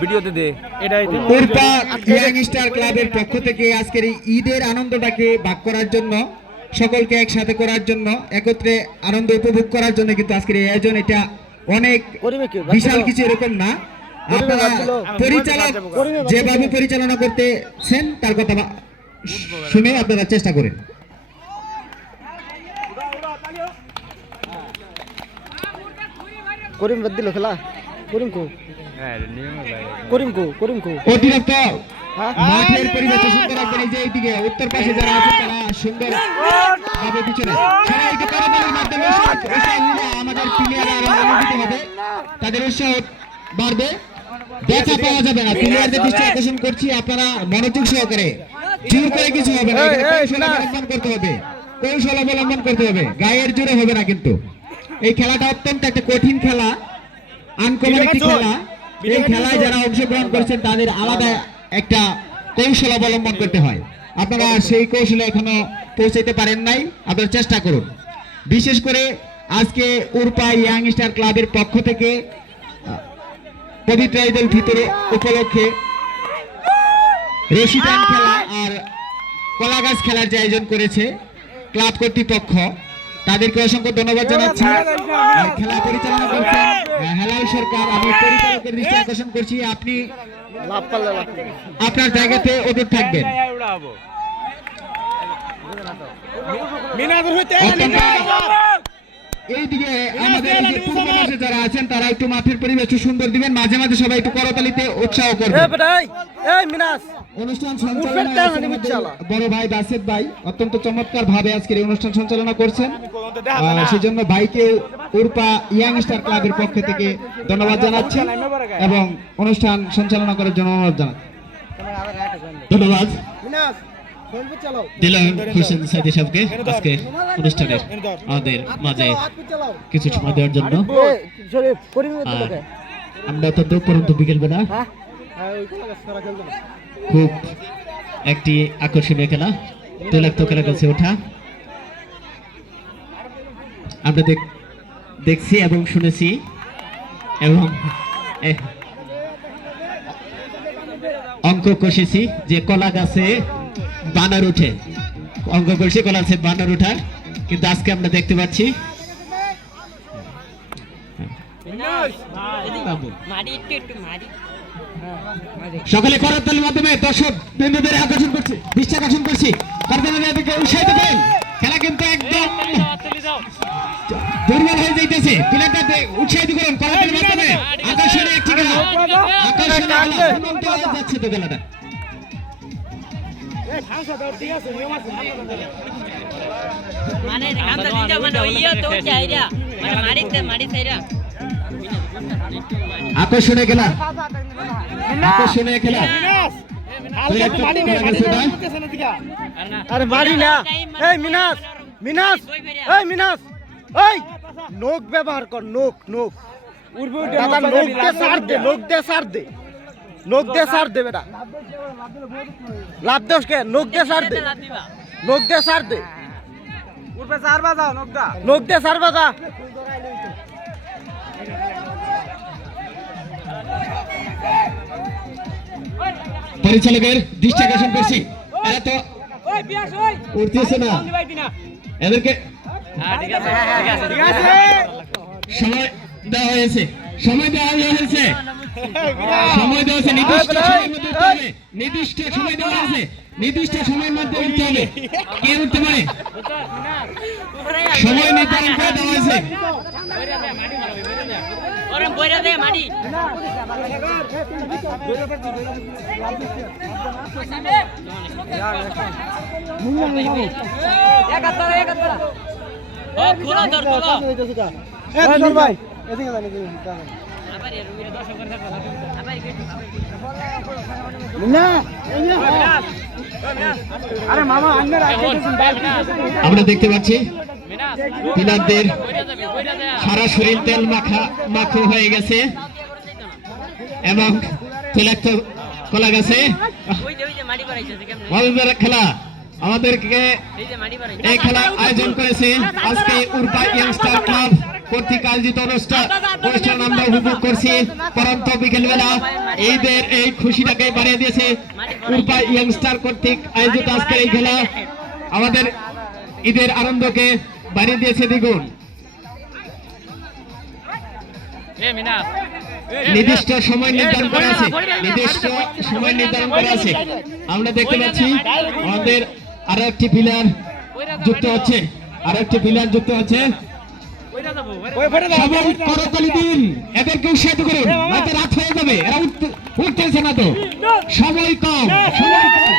ভিডিওতে দে এটাই উরপা young star ক্লাবের পক্ষ থেকে আজকের এই ঈদের আনন্দটাকে ভাগ করার জন্য, সকলকে একসাথে করার জন্য, একত্রে আনন্দ উপভোগ করার জন্য কিন্তু আজকের এই আয়োজন। এটা অনেক বিশাল কিছু এরকম না। আপনারা পরিচালক যেভাবে পরিচালনা করতেছেন তার কথা শুনে আপনারা চেষ্টা করেন। করিম বাদ দিল খেলা। করিম কো অতিরিক্ত মাঠের পরিবেশ সুন্দর রাখবেন। এই যে এইদিকে উত্তর পাশে যারা আছেন তারা সুন্দর ভাবে পিছনে সবাইকে করতালির মাধ্যমে আমাদের প্লেয়াররা আনন্দিত হবে, তাদের উৎসাহ বাড়বে। দেখা পাওয়া যাবে না, প্লেয়ারদের দৃষ্টি আকর্ষণ করছি, আপনারা মনোযোগ সহকারে, জোর করে কিছু হবে না, কৌশল অবলম্বন করতে হবে, কৌশল অবলম্বন করতে হবে, গায়ের জোরে হবে না। কিন্তু এই খেলাটা অত্যন্ত একটা কঠিন খেলা, আনকমন একটি খেলা। এই খেলায় যারা অংশগ্রহণ করছেন তাদের আলাদা একটা কৌশল অবলম্বন করতে হয়। আপনারা সেই কৌশলে এখনো পৌঁছাইতে পারেন নাই, আপনারা চেষ্টা করুন। বিশেষ করে আজকে উরপা ইয়াং স্টার ক্লাবের পক্ষ থেকে পবিত্র ঈদুল ফিতর উপলক্ষে রশি টান খেলা আর কলাগাছ খেলার যে আয়োজন করেছে ক্লাব কর্তৃপক্ষ, তাদেরকে অসংখ্য ধন্যবাদ জানাচ্ছি। খেলা পরিচালনা করছেন হেলাল সরকার। আমি পরিচালকের দৃষ্টি আকর্ষণ করছি, আপনি আপনার জায়গাতে অটুট থাকবেন। এইদিকে আমাদের পূর্ব পাশে যারা আছেন তারা একটু মাঠের পরিবেশ সুন্দর দিবেন, মাঝে মাঝে সবাই একটু করতালিতে উৎসাহ করবেন। অনুষ্ঠান সঞ্চালনা বড় ভাই বাসেদ ভাই অত্যন্ত চমৎকার ভাবে আজকের এই অনুষ্ঠান সঞ্চালনা করছেন, সেই জন্য ভাইকে উরপা ইয়াং স্টার ক্লাবের পক্ষ থেকে ধন্যবাদ জানাচ্ছি এবং অনুষ্ঠান সঞ্চালনা করার জন্য অনুরোধ জানাচ্ছি। ধন্যবাদ দিলাম হোসেন সাইদি সাহেবকে আজকে অনুষ্ঠানের আমাদের মাঝে কিছু সময় দেওয়ার জন্য। আমরা অত্যন্ত পরন্ত বিকেল বেলা খুব একটি আকর্ষণীয় খেলা তৈলাক্ত খেলা কাছে ওঠা আমরা দেখছি এবং শুনেছি এবং অঙ্ক কষেছি যে কলা গাছে বানর উঠে, অঙ্ক কষে কলা গাছে বানর উঠার, কিন্তু আজকে আমরা দেখতে পাচ্ছি সকলে করতালির মাধ্যমে দর্শক বিন্দুদের আকর্ষণ করছি, দৃষ্টি আকর্ষণ করছি, উৎসাহিত করেন। খেলা কিন্তু একদম দুর্বল হয়ে যাইতেছে, প্লেয়ারদের উৎসাহিত করুন করতালির মাধ্যমে। আকর্ষণীয় একটি খেলা, আকর্ষণীয় খেলা যাচ্ছে তো খেলাটা। আকর্ষণীয় খেলা, আকর্ষণীয় খেলা। আরে মারি না, এই মিনাস মিনাস, এই মিনাস, এই নোক ব্যবহার কর, নোক নোক দাদা, নোক দে সার দে, নোক দে সার দে, নোক দে সার দে বেটা, লাভ দোষ কে, নোক দে সার দে, নোক দে সার দে, উঠবে সার বাজাও, নোক দা, নোক দে সার বাজা। পরিচালকের দৃষ্টি আকর্ষণ করছি, এরা তো উঠতেছে না, এদেরকে সময় দেওয়া হয়েছে, সময় দেওয়া হয়েছে, সময় দেওয়া হয়েছে, নির্দিষ্ট সময়ের মধ্যে উঠতে হবে, নির্দিষ্ট সময় দেওয়া হয়েছে, নির্দিষ্ট সময়ের মধ্যে উঠতে হবে। কে উঠতে পারে? সময় নির্ধারণ করে দেওয়া হয়েছে। আমরা দেখতে পাচ্ছি প্লেয়ারদের সারা শরীর তেল মাখো হয়ে গেছে এবং তৈলাক্ত কলা গেছে। খেলা আমাদেরকে এই খেলা আয়োজন করেছে আজকে উরপা ইয়াং স্টার ক্লাব কর্তৃক আয়োজিত অনুষ্ঠান আমরা উপভোগ করছি পরন্ত বিকেলবেলা। ঈদের এই খুশিটাকে বাড়িয়ে দিয়েছে উরপা ইয়ংস্টার কর্তৃক আয়োজিত আজকের এই খেলা আমাদের ঈদের আনন্দকে বাড়িয়ে দিয়েছে দ্বিগুণ। নির্দিষ্ট সময় নির্ধারণ করা আছে, নির্দিষ্ট সময় নির্ধারণ করা আছে। আমরা দেখতে পাচ্ছি আমাদের আরো একটি পিলার যুক্ত হচ্ছে, আরো একটি পিলার যুক্ত হচ্ছে। সবাই করতালি দিন, এদেরকে উৎসাহিত করুন, নয়তো রাত হয়ে যাবে। এরা উঠতেছে না তো, সময় কম, সময় কম।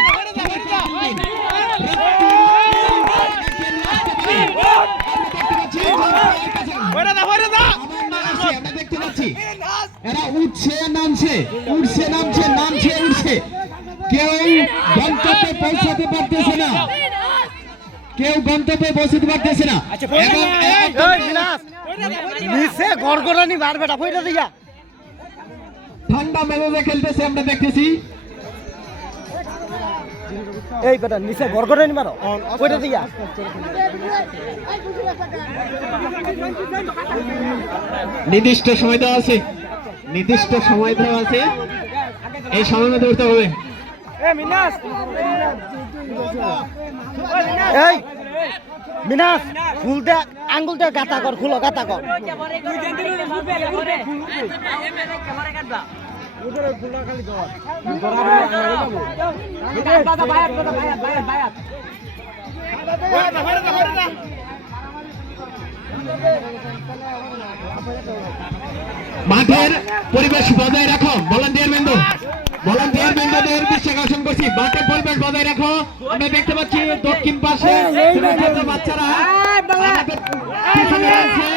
আমরা দেখতে পাচ্ছি এরা উঠছে নামছে, উঠছে নামছে, নামছে উঠছে। কেউ গন্তব্যে পৌঁছাতে পারতেছে না, কেউ গন্তব্যে পৌঁছাতে পারতেছে না। ঠান্ডা মেজাজে খেলতেছে, আমরা দেখতেছি। এই বেটা নিচে ঘর করে নি মারো কইটা দিয়া নির্দিষ্ট সময় দেওয়া আছে, নির্দিষ্ট সময় দেওয়া আছে, এই সময় মধ্যে উঠতে হবে। এই মিনাস ফুলটা আঙ্গুলটা গাতা কর, খুলো গাতা কর। মাঠের পরিবেশ বজায় রাখো, ভলান্টিয়ার বৃন্দ, ভলান্টিয়ার বৃন্দদের দৃষ্টি আকর্ষণ করছি। মাঠের পরিবেশ বজায় রাখো। আমরা দেখতে পাচ্ছি দক্ষিণ পাশে বাচ্চারা পিছনে রয়েছে,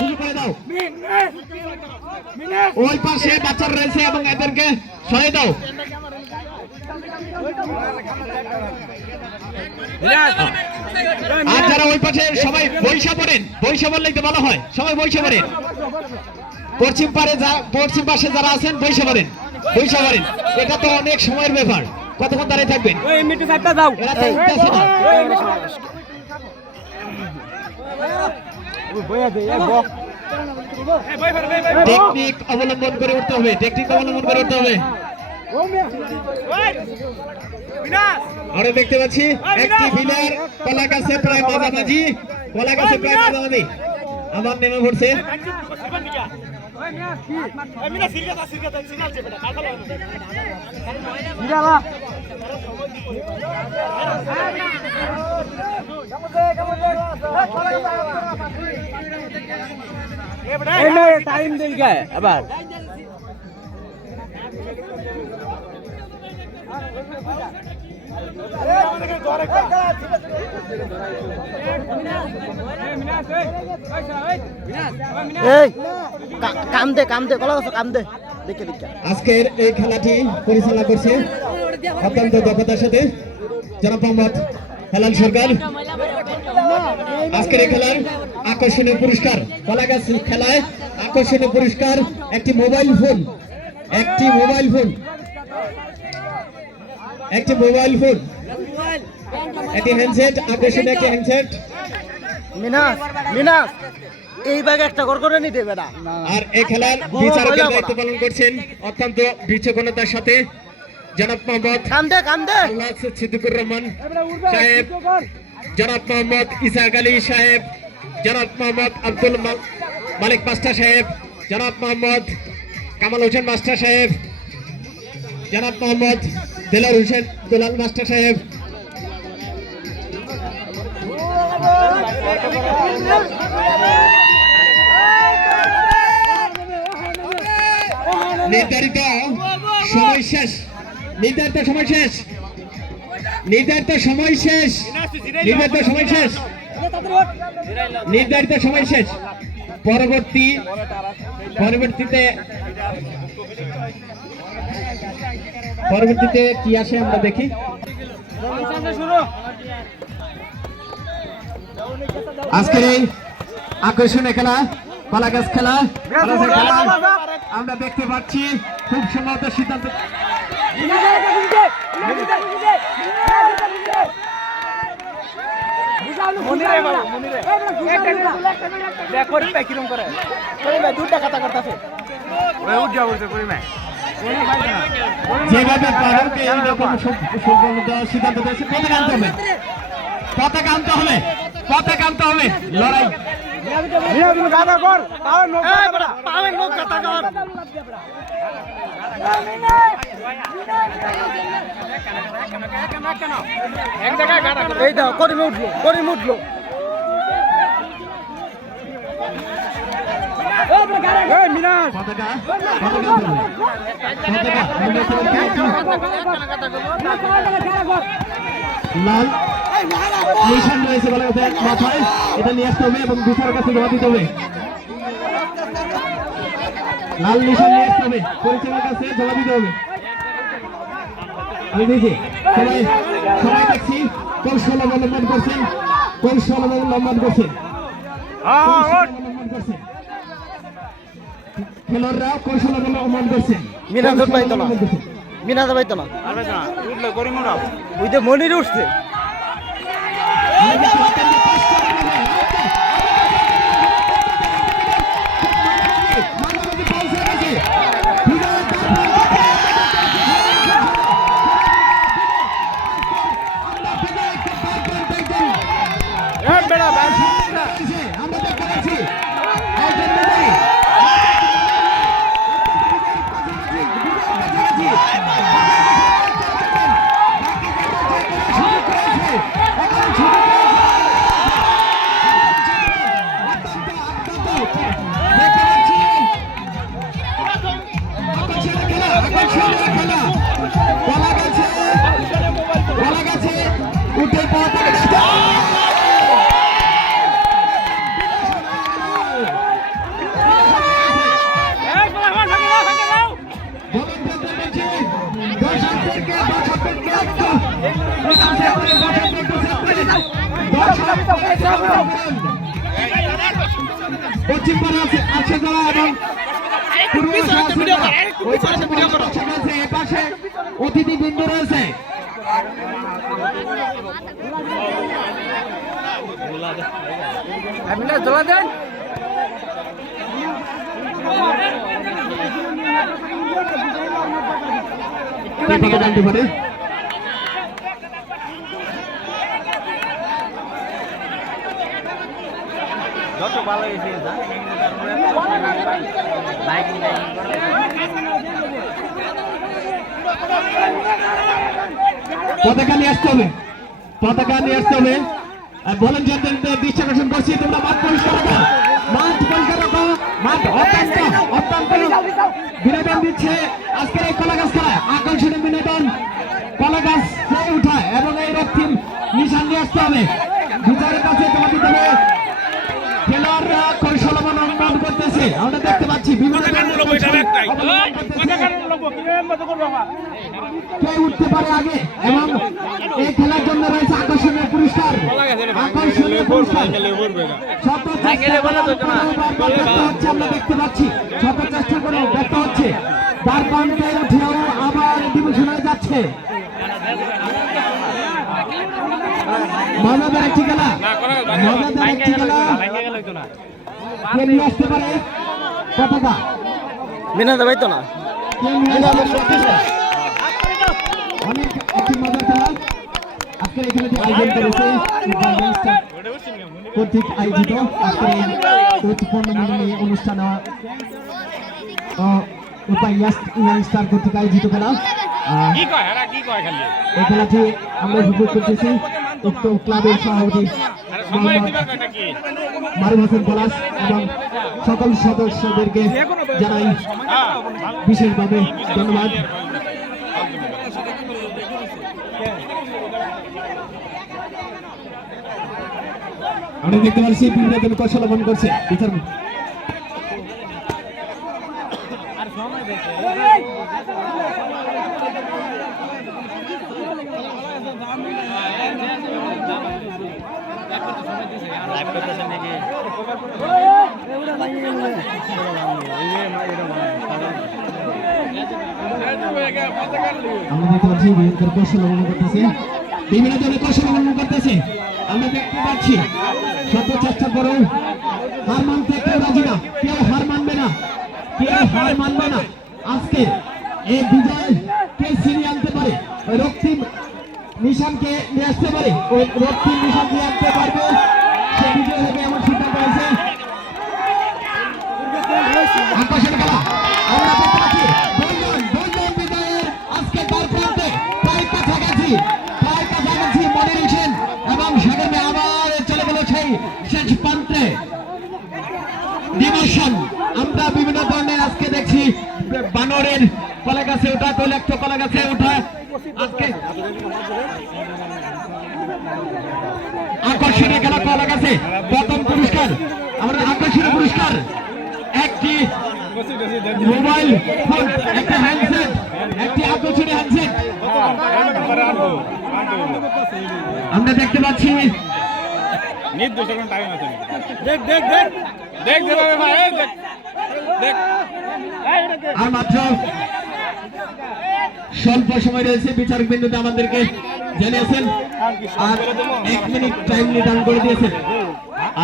শুরু করে দাও। ওই পাশে বাচ্চারা রয়েছে এবং এদেরকে সরিয়ে দাও। আর যারা ওই পাশে সবাই বৈশা পড়েন, বৈশা বললেই তো ভালো হয়, সবাই বৈশা পড়েন। পশ্চিম পাশে যারা আছেন বৈশা পড়েন, বৈশা পড়েন। এটা তো অনেক সময়ের ব্যাপার, কতক্ষণ দাঁড়িয়ে থাকবেন? এরা তো উঠতেছে না। টেকনিক অবলম্বন করে উঠতে হবে, টেকনিক অবলম্বন করে উঠতে হবে। আমরা দেখতে পাচ্ছি একটি পিলার কলা গাছে প্রায় মাঝামাঝি, কলা গাছে প্রায় মাঝামাঝি আবার নেমে পড়ছে। টাইম দিল কে আবার আজকের এই খেলাটি পরিচালনা করছে অত্যন্ত দক্ষতার সাথে জনাব মোহাম্মদ হেলাল সরকার। আজকের এই খেলার আকর্ষণীয় পুরস্কার, কলাগাছ খেলায় আকর্ষণীয় পুরস্কার একটি মোবাইল ফোন, একটি মোবাইল ফোন, একটি মোবাইল ফোন, একটি হ্যান্ডসেট, আকর্ষণীয় একটি হ্যান্ডসেট। মিনাস মিনাস এই ব্যাগ একটা ঘর করে নিতে বেটা। আর এই খেলার বিচারকের দায়িত্ব পালন করছেন অত্যন্ত বিচক্ষণতার সাথে জনাব মোহাম্মদ সিদ্দিকুর রহমান সাহেব, জনাব মোহাম্মদ ইসাক আলী সাহেব, জনাব মোহাম্মদ আব্দুল মালিক মাস্টার সাহেব, জনাব মোহাম্মদ কামাল হোসেন মাস্টার সাহেব, জনাব মোহাম্মদ দেলার হোসেন দুলাল মাস্টার সাহেব। নির্ধারিত সময় শেষ, নির্ধারিত সময় শেষ, নির্ধারিত সময় শেষ, নির্ধারিত সময় শেষ, নির্ধারিত সময় শেষ। পরবর্তীতে কি আসে আমরা দেখি। আজকের এই আকর্ষণীয় খেলা কলাগাছ খেলা, আমরা দেখতে পাচ্ছি খুব সম্ভবত সিদ্ধান্ত যেভাবে পারুকে এইরকম সিদ্ধান্ত দিয়েছে, পতাকা আনতে হবে, পতাকা আনতে হবে, লড়াই এই দাও করিমে উঠলো, করিমে উঠলো। পতাকা পতাকা আনতে হবে। লাল নিশান রয়েছে বলে মাথায়, এটা নিয়ে আসতে হবে এবং বিচারের কাছে জমা দিতে হবে। লাল নিশান নিয়ে আসতে হবে, পরিচালকের কাছে জমা দিতে হবে। আমি দেখি সবাই সবাই দেখছি কৌশল অবলম্বন করছেন, কৌশল অবলম্বন করছেন, খেলোয়াড়রা কৌশল অবলম্বন করছেন। মিনাজ পাইতো না, মিনাজ পাইতো না, ওই যে মনির উঠছে। পশ্চিম পাড়ে আছে যারা এবং পাশে অতিথিবৃন্দ রয়েছে। জানতে পারে যত ভালো হয়েছে পতাকা নিয়ে আসতে হবে, পতাকা নিয়ে আসতে হবে। বলেন দৃষ্টি আকর্ষণ করছি, তোমরা মাঠ পরিষ্কার রাখো, মাঠ পরিষ্কার রাখো, মাঠ অত্যন্ত অত্যন্ত বিনোদন দিচ্ছে আজকের এই কলা গাছ খেলায়। আকর্ষণীয় বিনোদন, কলা গাছ হয়ে উঠায় এবং এই রক্তিম নিশান নিয়ে আসতে হবে। বিচারের কাছে জমা দিতে হবে। খেলোয়াড়রা কৌশল অবলম্বন করতেছে, আমরা দেখতে পাচ্ছি বিভিন্ন কে উঠতে পারে আগে এবং এই খেলার জন্য রয়েছে আকর্ষণীয় পুরস্কার, আকর্ষণীয় পুরস্কার। আমরা দেখতে পাচ্ছি শত চেষ্টা করে ব্যর্থ হচ্ছে, তার প্রান্তে উঠেও আবার ডিভিশন হয়ে যাচ্ছে। মজাদার একটি খেলা, মজাদার একটি খেলা। কে নিয়ে আসতে পারে পতাকা? মিনাজ পাইতো না, অনেক একটি মজার খেলা আজকের এই খেলাটি আয়োজন করেছে কর্তৃক আয়োজিত আজকের এই পূর্ণমন্ডলী অনুষ্ঠান উপায় ইয়াং স্টার কর্তৃক আয়োজিত খেলা। এই খেলাটি আমরা উপভোগ করতেছি উক্ত ক্লাবের সভাপতি মারুফ হোসেন পলাশ এবং সকল সদস্যদেরকে জানাই বিশেষভাবে ধন্যবাদ। আমরা দেখতে পাচ্ছি বিভিন্ন কৌশল অবলম্বন করছে বিচার। আমরা দেখতে পাচ্ছি বিভিন্ন কৌশল অবলম্বন করতেছে, বিভিন্ন ধরনের কৌশল অবলম্বন করতেছে। আমরা দেখতে পাচ্ছি শত চেষ্টা করেও হার মানতে কেউ রাজি না, কেউ হার মানবে না, কেউ হার মানবে না। আজকে এই বিজয় কে ছিনিয়ে আনতে পারে, ওই রক্তিম নিশানকে নিয়ে আসতে পারে, ওই রক্তিম নিশান নিয়ে আনতে পারবে, সে বিজয় হবে এমন সিদ্ধান্ত হয়েছে। আকাশের খেলা আমরা দেখতে পাচ্ছি দুইজন বিজয়ের আজকে তার প্রান্তে প্রায় কাছাকাছি মনে রেখেছেন এবং সেখানে আবার চলে গেল সেই শেষ প্রান্তে ডিমোশন। আমরা বিভিন্ন ধরনের আজকে দেখছি বানরের কলা গাছে ওঠা, তৈলাক্ত কলা গাছে ওঠা, আজকে আকর্ষণীয় খেলা কলা গাছে প্রথম পুরস্কার, আমাদের আকর্ষণীয় পুরস্কার একটি মোবাইল ফোন, একটা হ্যান্ডসেট, একটি আকর্ষণীয় হ্যান্ডসেট আমরা দেখতে পাচ্ছি। আর মাত্র স্বল্প সময় রয়েছে, বিচারক বিন্দুতে আমাদেরকে জানিয়েছেন আর 1 মিনিট টাইম নির্ধারণ করে দিয়েছেন,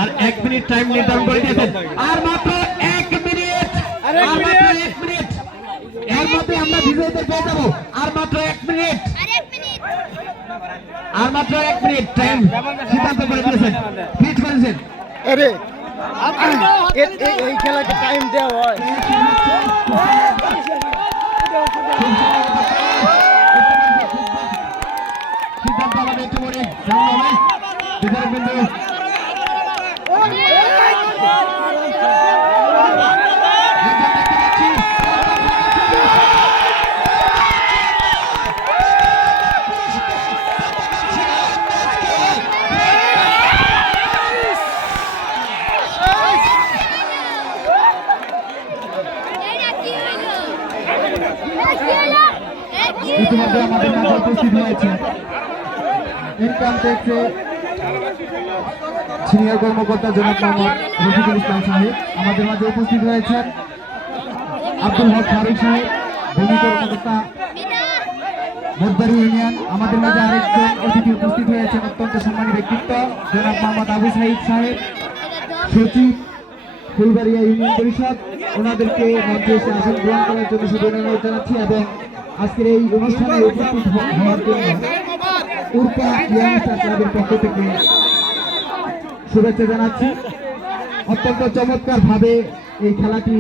আর 1 মিনিট টাইম নির্ধারণ করে দিয়েছেন, আর মাত্র 1 মিনিট, আর মাত্র 1 মিনিট, এর মধ্যে আমরা বিজয়ীদের পেয়ে যাবো। আর মাত্র 1 মিনিট, আর মাত্র 1 মিনিট টাইম সিদ্ধান্ত করে দিয়েছেন, ফিক্স করেছেন। আরে এই খেলাকে টাইম দেওয়া হয়। সিদ্ধান্ত আমাদের একটু পরে জানানো হবে। বিচারক বিন্দু ইতিমধ্যে আমাদের মাঝে উপস্থিত হয়েছে ইনকাম ট্যাক্সে সিনিয়র কর্মকর্তা জনাব মোহাম্মদ রফিকুল ইসলাম সাহেব, আমাদের মাঝে উপস্থিত হয়েছেন আব্দুল হক ফারুক সাহেব, ভূমি কর্মকর্তা মধ্যবাড়ি ইউনিয়ন, আমাদের মাঝে আরেকজন অতিথি উপস্থিত হয়েছেন অত্যন্ত সম্মানী ব্যক্তিত্ব জনাব মোহাম্মদ আবু সাইদ সাহেব, সচিব ফুলবাড়িয়া ইউনিয়ন পরিষদ। ওনাদেরকে মঞ্চে এসে আসন গ্রহণ করার জন্য শুধু অনুরোধ জানাচ্ছি এবং আজকের এই অনুষ্ঠানে উপস্থিত হওয়ার জন্য উর্পা ইয়াংস্টার ক্লাবের পক্ষ থেকে শুভেচ্ছা জানাচ্ছি। অত্যন্ত চমৎকার ভাবে এই খেলাটি